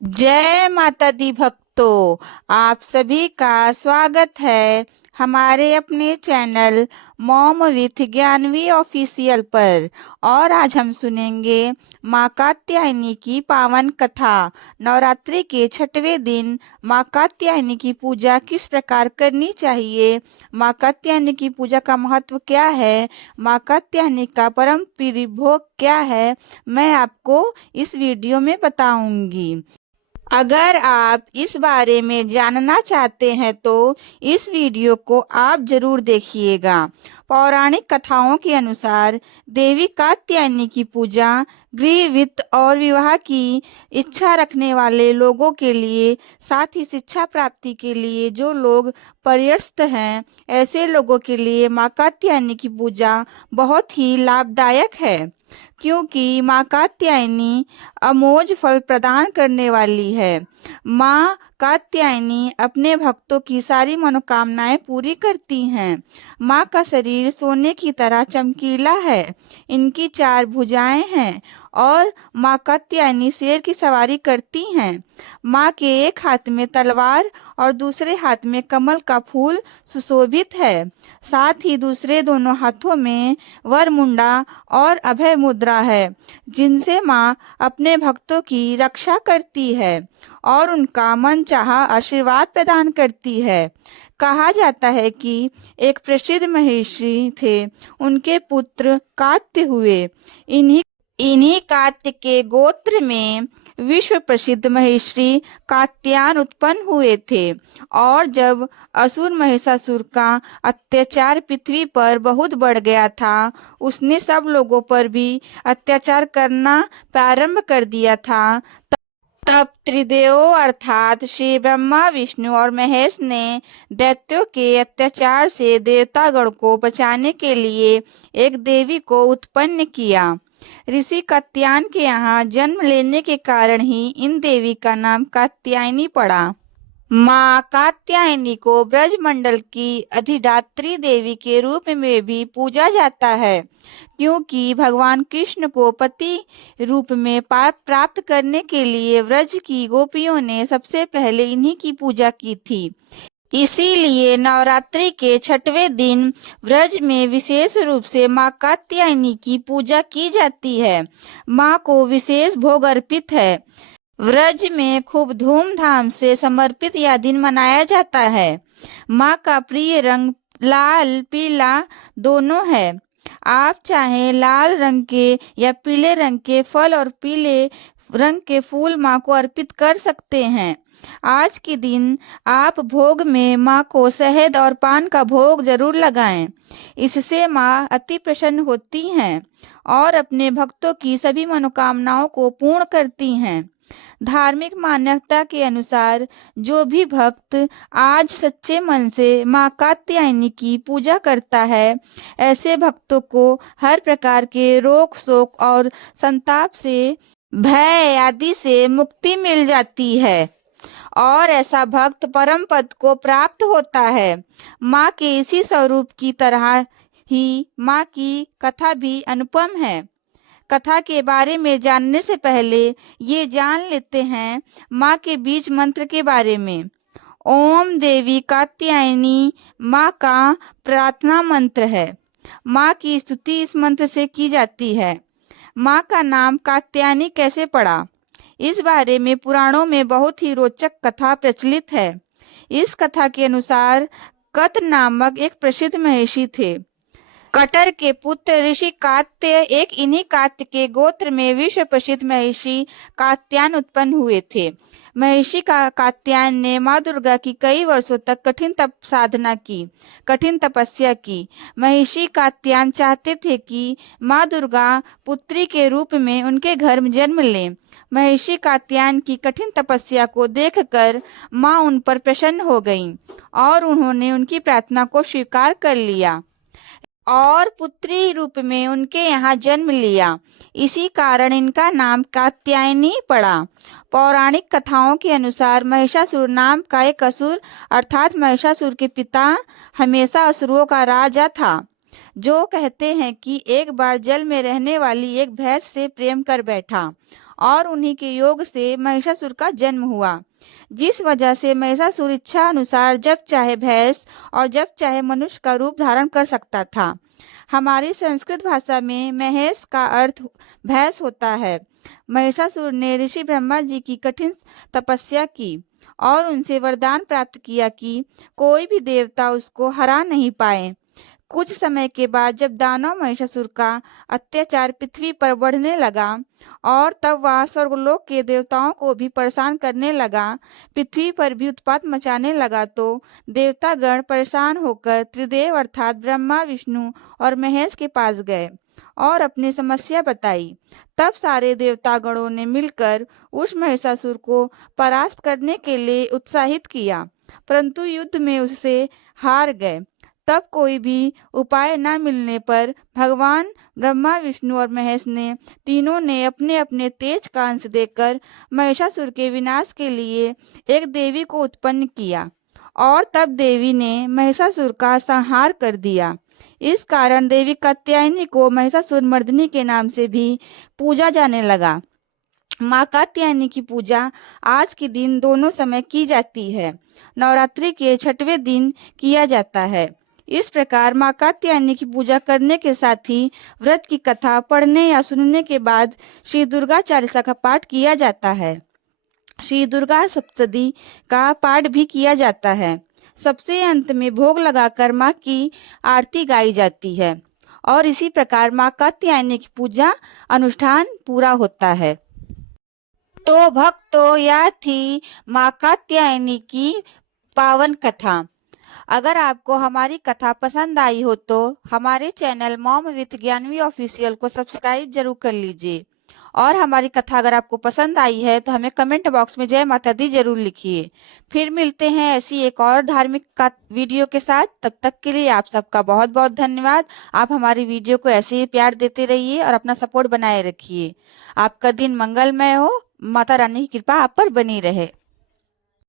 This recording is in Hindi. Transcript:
जय माता दी भक्तों, आप सभी का स्वागत है हमारे अपने channel mom with Gyanvi official पर। और आज हम सुनेंगे माँ कात्यायनी की पावन कथा। नवरात्रि के छठवें दिन माँ कात्यायनी की पूजा किस प्रकार करनी चाहिए, माँ कात्यायनी की पूजा का महत्व क्या है, माँ कात्यायनी का परम प्रिय भोग क्या है, मैं आपको इस वीडियो में बताऊंगी। अगर आप इस बारे में जानना चाहते हैं तो इस वीडियो को आप जरूर देखिएगा। पौराणिक कथाओं के अनुसार देवी कात्यायनी की पूजा गृह वित्त और विवाह की इच्छा रखने वाले लोगों के लिए, साथ ही शिक्षा प्राप्ति के लिए जो लोग प्रयस्त हैं, ऐसे लोगों के लिए माँ कात्यायनी की पूजा बहुत ही लाभदायक है, क्योंकि माँ कात्यायनी अमोघ फल प्रदान करने वाली है। माँ कात्यायनी अपने भक्तों की सारी मनोकामनाएं पूरी करती हैं। माँ का शरीर सोने की तरह चमकीला है, इनकी 4 भुजाएं हैं और माँ कात्यायनी शेर की सवारी करती हैं। माँ के एक हाथ में तलवार और दूसरे हाथ में कमल का फूल सुशोभित है, साथ ही दूसरे दोनों हाथों में वरमुंडा और अभय मुद्रा है, जिनसे माँ अपने भक्तों की रक्षा करती है और उनका मनचाहा आशीर्वाद प्रदान करती है। कहा जाता है कि एक प्रसिद्ध महर्षि थे, उनके पुत्र कात्य हुए। इन्हीं इन्हीं कात्य के गोत्र में विश्व प्रसिद्ध महर्षि कात्यायन उत्पन्न हुए थे। और जब असुर महिषासुर का अत्याचार पृथ्वी पर बहुत बढ़ गया था, उसने सब लोगों पर भी अत्याचार करना प्रारंभ कर दिया था। तब त्रिदेवों अर्थात श्री ब्रह्मा, विष्णु और महेश ने दैत्यों के अत्याचार से देवतागण को बचाने के लिए एक देवी को उत्पन्न किया। ऋषि कात्यायन के यहाँ जन्म लेने के कारण ही इन देवी का नाम कात्यायनी पड़ा। माँ कात्यायनी को ब्रजमंडल की अधिदात्री देवी के रूप में भी पूजा जाता है, क्योंकि भगवान कृष्ण को पति रूप में प्राप्त करने के लिए व्रज की गोपियों ने सबसे पहले इन्हीं की पूजा की थी। इसीलिए नवरात्रि के छठवें दिन व्रज में विशेष रूप से माँ कात्यायनी की पूजा की जाती है। माँ को विशेष भोग अर्पित है। व्रज में खूब धूमधाम से समर्पित यह दिन मनाया जाता है। माँ का प्रिय रंग लाल पीला दोनों है। आप चाहे लाल रंग के या पीले रंग के फल और पीले रंग के फूल माँ को अर्पित कर सकते हैं। आज के दिन आप भोग में माँ को शहद और पान का भोग जरूर लगाएं। इससे माँ अति प्रसन्न होती हैं और अपने भक्तों की सभी मनोकामनाओं को पूर्ण करती हैं। धार्मिक मान्यता के अनुसार जो भी भक्त आज सच्चे मन से माँ कात्यायनी की पूजा करता है, ऐसे भक्तों को हर प्रकार के रोग शोक और संताप से, भय आदि से मुक्ति मिल जाती है और ऐसा भक्त परम पद को प्राप्त होता है। माँ के इसी स्वरूप की तरह ही माँ की कथा भी अनुपम है। कथा के बारे में जानने से पहले ये जान लेते हैं माँ के बीज मंत्र के बारे में। ओम देवी कात्यायनी माँ का प्रार्थना मंत्र है। माँ की स्तुति इस मंत्र से की जाती है। माँ का नाम कात्यायनी कैसे पड़ा, इस बारे में पुराणों में बहुत ही रोचक कथा प्रचलित है। इस कथा के अनुसार कत नामक एक प्रसिद्ध महर्षि थे। कटर के पुत्र ऋषि कात्य एक इन्हीं कात्य के गोत्र में विश्व प्रसिद्ध महर्षि कात्यायन उत्पन्न हुए थे। महर्षि कात्यायन ने माँ दुर्गा की कई वर्षों तक कठिन तपस्या की। महर्षि कात्यायन चाहते थे कि माँ दुर्गा पुत्री के रूप में उनके घर में जन्म लें। महर्षि कात्यायन की कठिन तपस्या को देखकर माँ उन पर प्रसन्न हो गईं और उन्होंने उनकी प्रार्थना को स्वीकार कर लिया और पुत्री रूप में उनके यहाँ जन्म लिया। इसी कारण इनका नाम कात्यायनी पड़ा। पौराणिक कथाओं के अनुसार महिषासुर नाम का एक असुर अर्थात महिषासुर के पिता हमेशा असुरों का राजा था, जो कहते हैं कि एक बार जल में रहने वाली एक भैंस से प्रेम कर बैठा और उन्हीं के योग से महिषासुर का जन्म हुआ, जिस वजह से महिषासुर इच्छा अनुसार जब चाहे भैंस और जब चाहे मनुष्य का रूप धारण कर सकता था। हमारी संस्कृत भाषा में महेश का अर्थ भैंस होता है। महिषासुर ने ऋषि ब्रह्मा जी की कठिन तपस्या की और उनसे वरदान प्राप्त किया कि कोई भी देवता उसको हरा नहीं पाए। कुछ समय के बाद जब दानव महिषासुर का अत्याचार पृथ्वी पर बढ़ने लगा और तब वह स्वर्गलोक के देवताओं को भी परेशान करने लगा, पृथ्वी पर भी उत्पात मचाने लगा, तो देवतागण परेशान होकर त्रिदेव अर्थात ब्रह्मा, विष्णु और महेश के पास गए और अपनी समस्या बताई। तब सारे देवतागणों ने मिलकर उस महिषासुर को परास्त करने के लिए उत्साहित किया, परंतु युद्ध में उससे हार गए। तब कोई भी उपाय न मिलने पर भगवान ब्रह्मा, विष्णु और महेश ने तीनों ने अपने अपने तेज का अंश देकर महिषासुर के विनाश के लिए एक देवी को उत्पन्न किया और तब देवी ने महिषासुर का संहार कर दिया। इस कारण देवी कात्यायनी को महिषासुर मर्दिनी के नाम से भी पूजा जाने लगा। माँ कात्यायनी की पूजा आज के दिन दोनों समय की जाती है। नवरात्रि के 6वें दिन किया जाता है। इस प्रकार माँ कात्यायनी की पूजा करने के साथ ही व्रत की कथा पढ़ने या सुनने के बाद श्री दुर्गा चालीसा का पाठ किया जाता है। श्री दुर्गा सप्तशती का पाठ भी किया जाता है। सबसे अंत में भोग लगाकर माँ की आरती गाई जाती है और इसी प्रकार माँ कात्यायनी की पूजा अनुष्ठान पूरा होता है। तो भक्तों, यह थी माँ कात्यायनी की पावन कथा। अगर आपको हमारी कथा पसंद आई हो तो हमारे channel mom with Gyanvi official को सब्सक्राइब जरूर कर लीजिए और हमारी कथा अगर आपको पसंद आई है तो हमें कमेंट बॉक्स में जय माता दी जरूर लिखिए। फिर मिलते हैं ऐसी एक और धार्मिक का वीडियो के साथ। तब तक के लिए आप सबका बहुत बहुत धन्यवाद। आप हमारी वीडियो को ऐसे ही प्यार देते रहिए और अपना सपोर्ट बनाए रखिए। आपका दिन मंगलमय हो। माता रानी की कृपा आप पर बनी रहे।